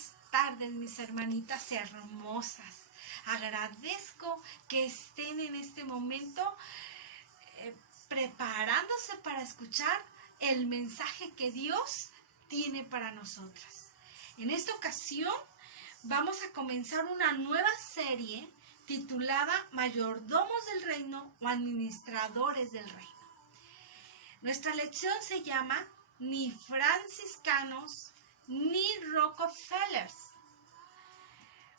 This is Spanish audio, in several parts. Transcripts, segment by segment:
buenas tardes, mis hermanitas hermosas. Agradezco que estén en este momento preparándose para escuchar el mensaje que Dios tiene para nosotras. En esta ocasión vamos a comenzar una nueva serie titulada Mayordomos del Reino o Administradores del Reino. Nuestra lección se llama Ni franciscanos ni Rockefellers.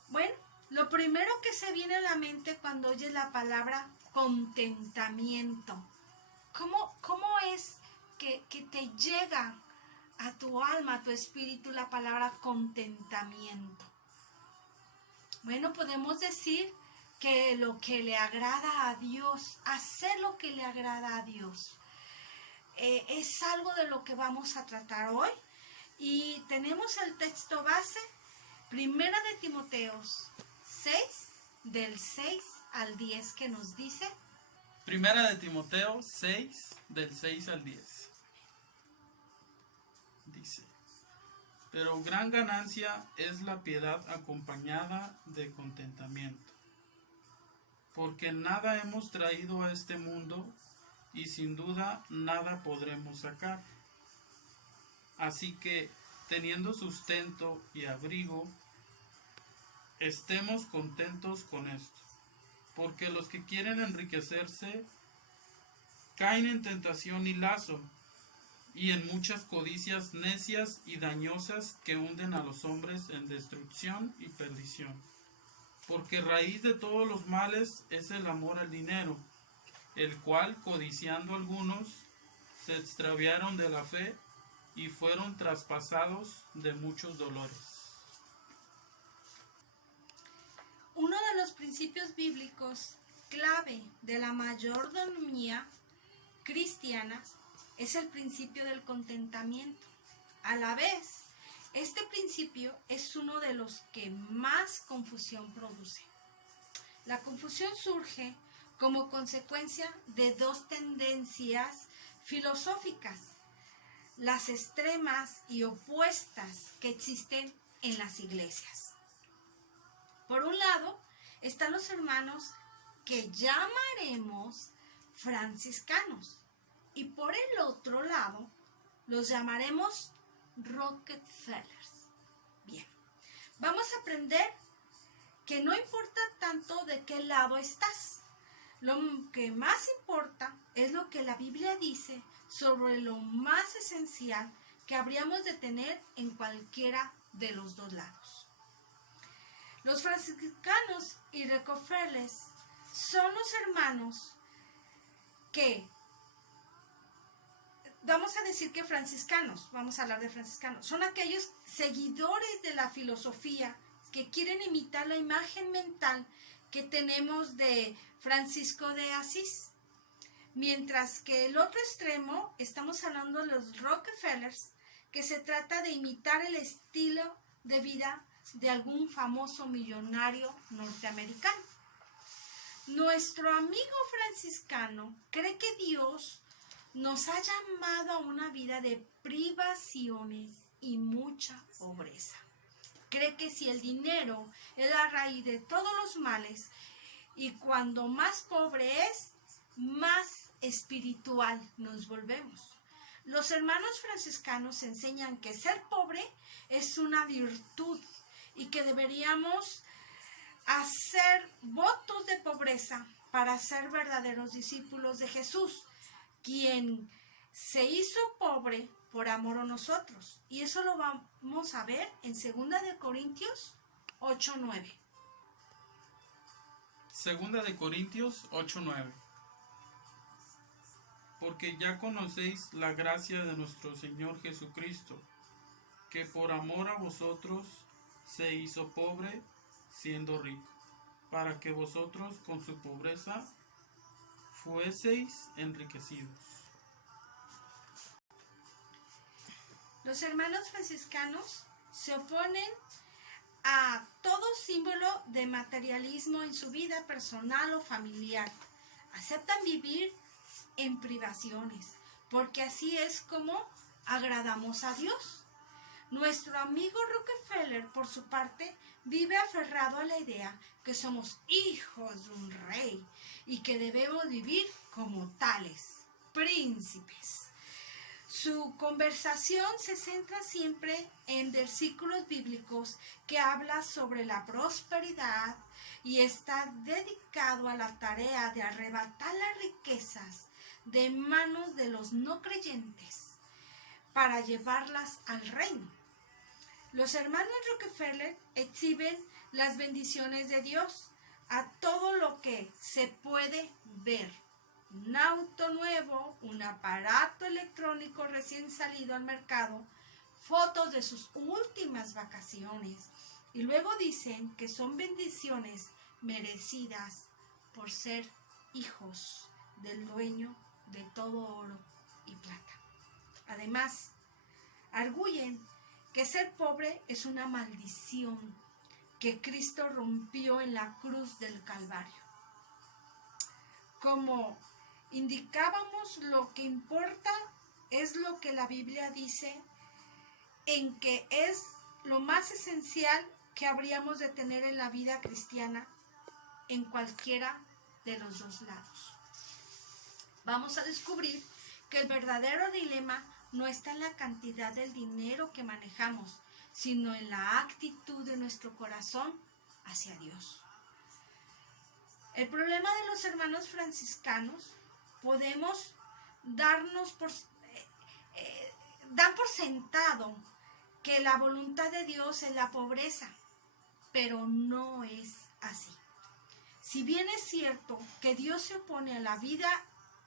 Bueno, lo primero que se viene a la mente cuando oyes la palabra contentamiento. ¿Cómo es que te llega a tu alma, a tu espíritu, la palabra contentamiento? Bueno, podemos decir que lo que le agrada a Dios, hacer lo que le agrada a Dios, es algo de lo que vamos a tratar hoy. Y tenemos el texto base, 1 de Timoteos 6, del 6 al 10, que nos dice. 1 de Timoteo 6, del 6 al 10. Dice: pero gran ganancia es la piedad acompañada de contentamiento, porque nada hemos traído a este mundo y sin duda nada podremos sacar. Así que, teniendo sustento y abrigo, estemos contentos con esto, porque los que quieren enriquecerse caen en tentación y lazo, y en muchas codicias necias y dañosas que hunden a los hombres en destrucción y perdición. Porque raíz de todos los males es el amor al dinero, el cual, codiciando algunos, se extraviaron de la fe y fueron traspasados de muchos dolores. Uno de los principios bíblicos clave de la mayordomía cristiana es el principio del contentamiento. A la vez, este principio es uno de los que más confusión produce. La confusión surge como consecuencia de dos tendencias filosóficas, las extremas y opuestas que existen en las iglesias. Por un lado, están los hermanos que llamaremos franciscanos, y por el otro lado, los llamaremos Rockefellers. Bien, vamos a aprender que no importa tanto de qué lado estás. Lo que más importa es lo que la Biblia dice sobre lo más esencial que habríamos de tener en cualquiera de los dos lados. Los franciscanos y Rockefellers son los hermanos que, vamos a decir que franciscanos, vamos a hablar de franciscanos, son aquellos seguidores de la filosofía que quieren imitar la imagen mental que tenemos de Francisco de Asís. Mientras que el otro extremo, estamos hablando de los Rockefellers, que se trata de imitar el estilo de vida de algún famoso millonario norteamericano. Nuestro amigo franciscano cree que Dios nos ha llamado a una vida de privaciones y mucha pobreza. Cree que si el dinero es la raíz de todos los males, y cuando más pobre es, más espiritual nos volvemos. Los hermanos franciscanos enseñan que ser pobre es una virtud y que deberíamos hacer votos de pobreza para ser verdaderos discípulos de Jesús, quien se hizo pobre por amor a nosotros. Y eso lo vamos a ver en 2 de Corintios 8:9. 2 de Corintios 8:9. Porque ya conocéis la gracia de nuestro Señor Jesucristo, que por amor a vosotros se hizo pobre siendo rico, para que vosotros con su pobreza fueseis enriquecidos. Los hermanos franciscanos se oponen a todo símbolo de materialismo en su vida personal o familiar. Aceptan vivir en privaciones, porque así es como agradamos a Dios. Nuestro amigo Rockefeller, por su parte, vive aferrado a la idea que somos hijos de un rey y que debemos vivir como tales, príncipes. Su conversación se centra siempre en versículos bíblicos que habla sobre la prosperidad y está dedicado a la tarea de arrebatar las riquezas de manos de los no creyentes para llevarlas al reino. Los hermanos Rockefeller exhiben las bendiciones de Dios a todo lo que se puede ver. Un auto nuevo, un aparato electrónico recién salido al mercado, fotos de sus últimas vacaciones. Y luego dicen que son bendiciones merecidas por ser hijos del dueño de todo oro y plata. Además, arguyen que ser pobre es una maldición que Cristo rompió en la cruz del Calvario. Como indicábamos, lo que importa es lo que la Biblia dice, en que es lo más esencial que habríamos de tener en la vida cristiana en cualquiera de los dos lados. Vamos a descubrir que el verdadero dilema no está en la cantidad del dinero que manejamos, sino en la actitud de nuestro corazón hacia Dios. El problema de los hermanos franciscanos, podemos dar por sentado que la voluntad de Dios es la pobreza, pero no es así. Si bien es cierto que Dios se opone a la vida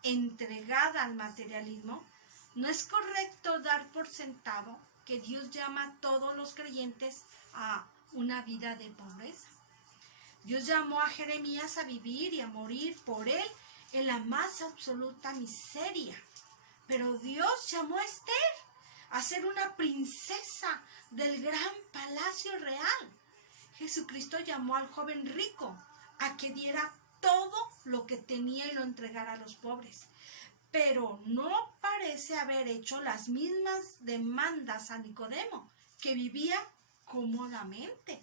entregada al materialismo, no es correcto dar por sentado que Dios llama a todos los creyentes a una vida de pobreza. Dios llamó a Jeremías a vivir y a morir por él en la más absoluta miseria. Pero Dios llamó a Esther a ser una princesa del gran palacio real. Jesucristo llamó al joven rico a que diera todo lo que tenía y lo entregara a los pobres. Pero no parece haber hecho las mismas demandas a Nicodemo, que vivía cómodamente.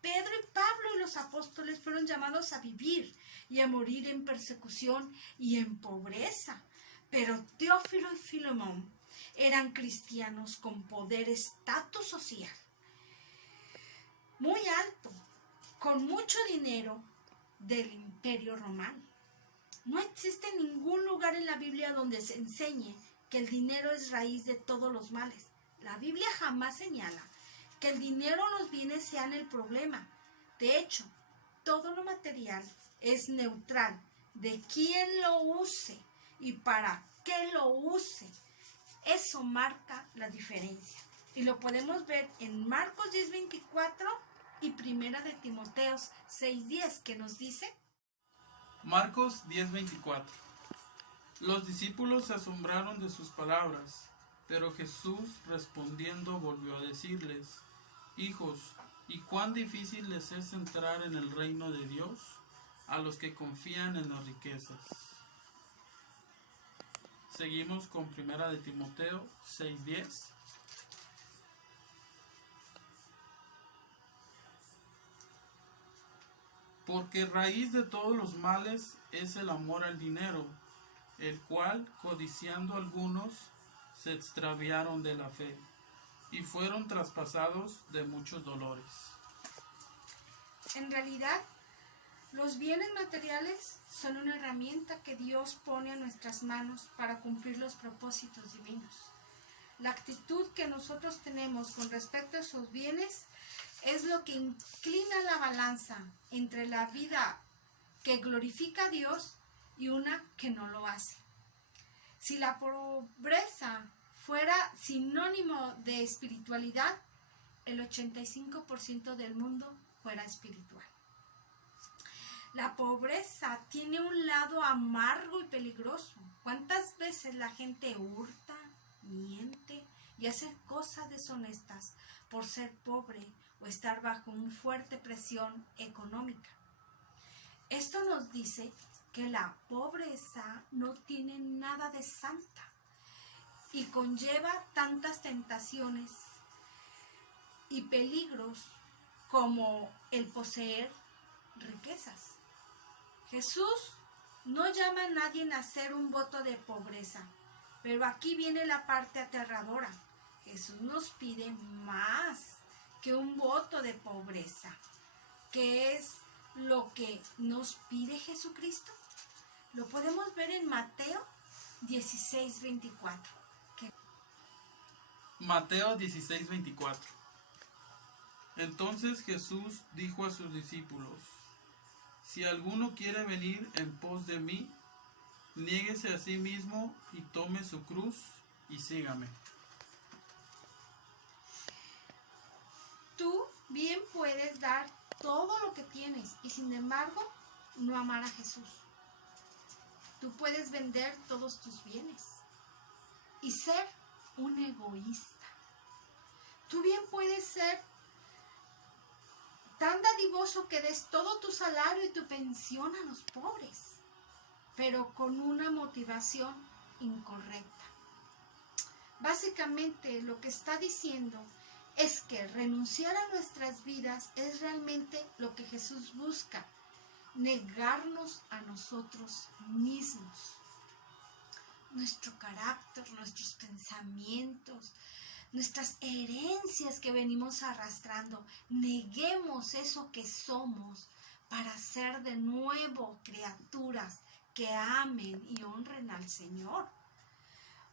Pedro y Pablo y los apóstoles fueron llamados a vivir y a morir en persecución y en pobreza. Pero Teófilo y Filemón eran cristianos con poder, estatus social muy alto, con mucho dinero del Imperio Romano. No existe ningún lugar en la Biblia donde se enseñe que el dinero es raíz de todos los males. La Biblia jamás señala que el dinero o los bienes sean el problema. De hecho, todo lo material es neutral de quién lo use y para qué lo use. Eso marca la diferencia. Y lo podemos ver en Marcos 10:24 y Primera de Timoteo 6:10, que nos dice: Marcos 10:24. Los discípulos se asombraron de sus palabras, pero Jesús respondiendo volvió a decirles: Hijos, ¿y cuán difícil les es entrar en el reino de Dios a los que confían en las riquezas? Seguimos con Primera de Timoteo 6:10. Porque raíz de todos los males es el amor al dinero, el cual, codiciando algunos, se extraviaron de la fe y fueron traspasados de muchos dolores. En realidad, los bienes materiales son una herramienta que Dios pone a nuestras manos para cumplir los propósitos divinos. La actitud que nosotros tenemos con respecto a esos bienes es lo que inclina la balanza entre la vida que glorifica a Dios y una que no lo hace. Si la pobreza fuera sinónimo de espiritualidad, el 85% del mundo fuera espiritual. La pobreza tiene un lado amargo y peligroso. ¿Cuántas veces la gente hurta, miente y hace cosas deshonestas por ser pobre o estar bajo una fuerte presión económica? Esto nos dice que la pobreza no tiene nada de santa y conlleva tantas tentaciones y peligros como el poseer riquezas. Jesús no llama a nadie a hacer un voto de pobreza, pero aquí viene la parte aterradora. Jesús nos pide más que un voto de pobreza. ¿Qué es lo que nos pide Jesucristo? Lo podemos ver en Mateo 16:24. Mateo 16:24. Entonces Jesús dijo a sus discípulos: si alguno quiere venir en pos de mí, niéguese a sí mismo y tome su cruz y sígame. Tú bien puedes dar todo lo que tienes y sin embargo no amar a Jesús. Tú puedes vender todos tus bienes y ser un egoísta. Tú bien puedes ser tan dadivoso que des todo tu salario y tu pensión a los pobres, pero con una motivación incorrecta. Básicamente lo que está diciendo es que renunciar a nuestras vidas es realmente lo que Jesús busca, negarnos a nosotros mismos. Nuestro carácter, nuestros pensamientos, nuestras herencias que venimos arrastrando. Neguemos eso que somos para ser de nuevo criaturas que amen y honren al Señor.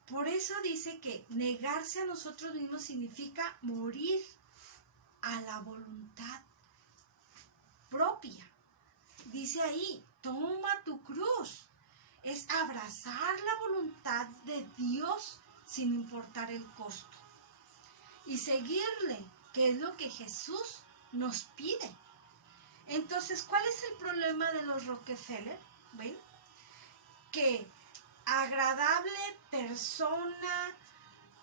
Por eso dice que negarse a nosotros mismos significa morir a la voluntad propia. Dice ahí, toma tu cruz. Es abrazar la voluntad de Dios sin importar el costo. Y seguirle, que es lo que Jesús nos pide. Entonces, ¿cuál es el problema de los Rockefeller? ¿Ven? Que agradable persona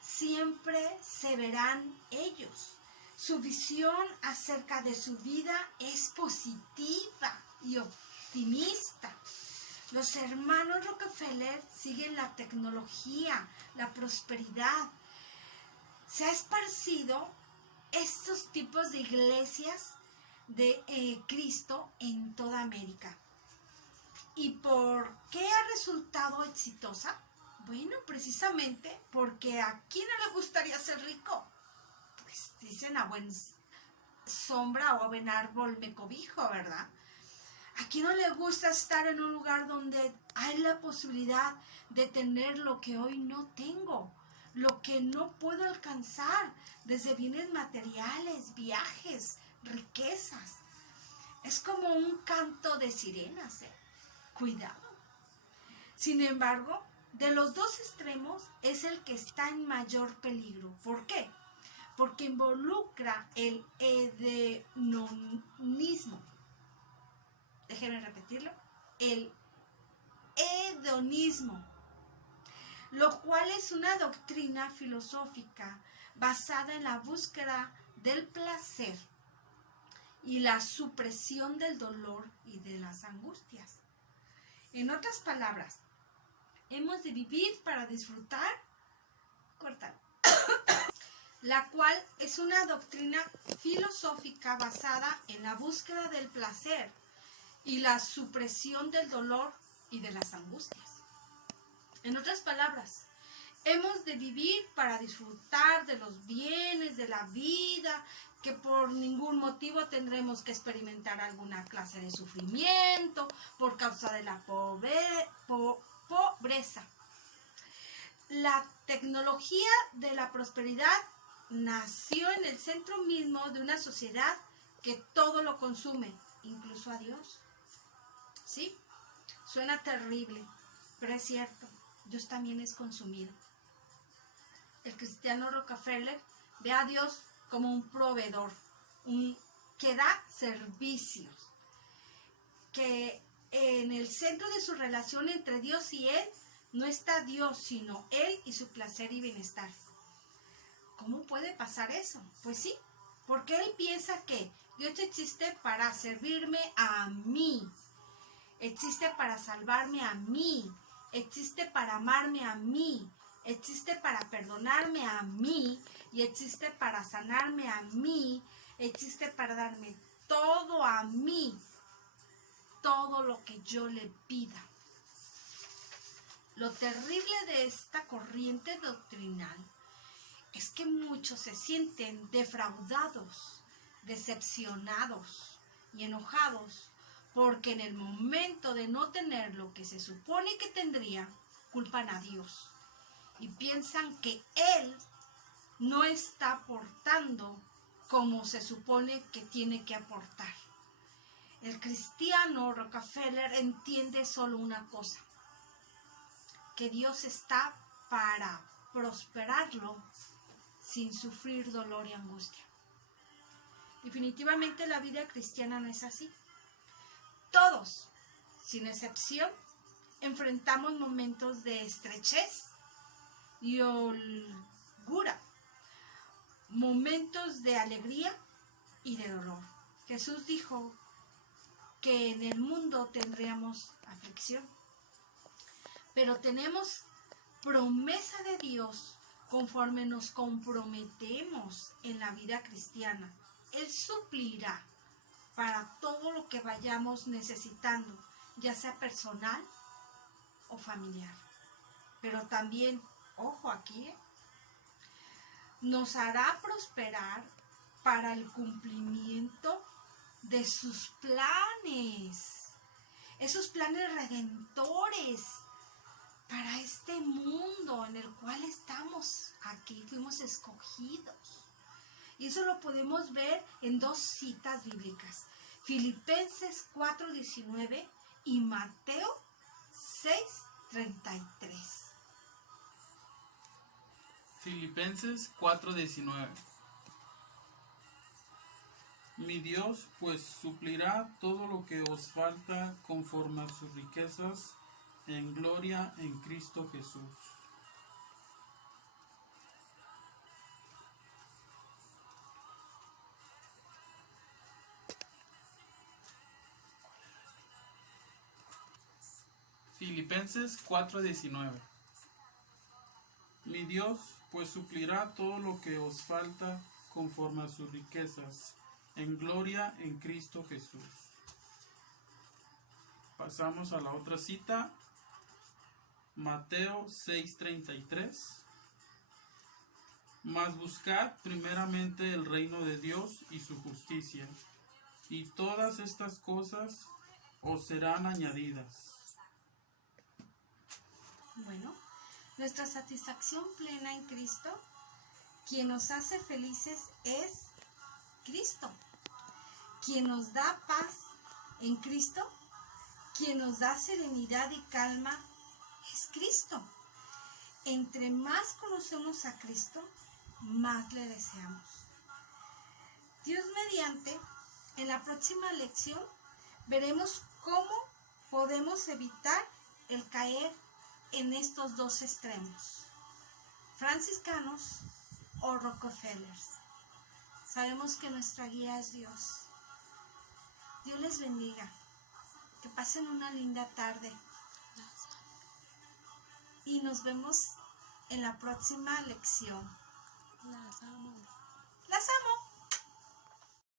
siempre se verán ellos. Su visión acerca de su vida es positiva y optimista. Los hermanos Rockefeller siguen la tecnología, la prosperidad. Se ha esparcido estos tipos de iglesias de Cristo en toda América. ¿Y por qué ha resultado exitosa? Bueno, precisamente porque ¿a quién no le gustaría ser rico? Pues dicen, a buen sombra o a buen árbol me cobijo, ¿verdad? ¿A quién no le gusta estar en un lugar donde hay la posibilidad de tener lo que hoy no tengo? Lo que no puedo alcanzar, desde bienes materiales, viajes, riquezas. Es como un canto de sirenas, ¿eh? Cuidado. Sin embargo, de los dos extremos es el que está en mayor peligro. ¿Por qué? Porque involucra el hedonismo. Déjenme repetirlo. El hedonismo, lo cual es una doctrina filosófica basada en la búsqueda del placer y la supresión del dolor y de las angustias. En otras palabras, hemos de vivir para disfrutar, la cual es una doctrina filosófica basada en la búsqueda del placer y la supresión del dolor y de las angustias. En otras palabras, hemos de vivir para disfrutar de los bienes de la vida, que por ningún motivo tendremos que experimentar alguna clase de sufrimiento por causa de la pobreza. La tecnología de la prosperidad nació en el centro mismo de una sociedad que todo lo consume, incluso a Dios. ¿Sí? Suena terrible, pero es cierto. Dios también es consumido. El cristiano Rockefeller ve a Dios como un proveedor, que da servicios, que en el centro de su relación entre Dios y él no está Dios, sino él y su placer y bienestar. ¿Cómo puede pasar eso? Pues sí, porque él piensa que Dios existe para servirme a mí, existe para salvarme a mí, existe para amarme a mí, existe para perdonarme a mí y existe para sanarme a mí, existe para darme todo a mí, todo lo que yo le pida. Lo terrible de esta corriente doctrinal es que muchos se sienten defraudados, decepcionados y enojados porque en el momento de no tener lo que se supone que tendría, culpan a Dios y piensan que Él no está aportando como se supone que tiene que aportar. El cristiano Rockefeller entiende solo una cosa, que Dios está para prosperarlo sin sufrir dolor y angustia. Definitivamente la vida cristiana no es así. Todos, sin excepción, enfrentamos momentos de estrechez y holgura, momentos de alegría y de dolor. Jesús dijo que en el mundo tendríamos aflicción, pero tenemos promesa de Dios conforme nos comprometemos en la vida cristiana. Él suplirá para todo lo que vayamos necesitando, ya sea personal o familiar. Pero también, ojo aquí, nos hará prosperar para el cumplimiento de sus planes, esos planes redentores para este mundo en el cual estamos aquí, fuimos escogidos. Y eso lo podemos ver en dos citas bíblicas, Filipenses 4:19 y Mateo 6:33. Filipenses 4:19. Mi Dios pues suplirá todo lo que os falta conforme a sus riquezas en gloria en Cristo Jesús. Filipenses 4:19. Mi Dios pues suplirá todo lo que os falta conforme a sus riquezas en gloria en Cristo Jesús. Pasamos a la otra cita, Mateo 6:33. Mas buscad primeramente el reino de Dios y su justicia, y todas estas cosas os serán añadidas. Bueno, nuestra satisfacción plena en Cristo, quien nos hace felices es Cristo. Quien nos da paz en Cristo, quien nos da serenidad y calma es Cristo. Entre más conocemos a Cristo, más le deseamos. Dios mediante, en la próxima lección veremos cómo podemos evitar el caer en estos dos extremos, franciscanos o Rockefellers. Sabemos que nuestra guía es Dios. Dios les bendiga. Que pasen una linda tarde. Y nos vemos en la próxima lección. Las amo. Las amo.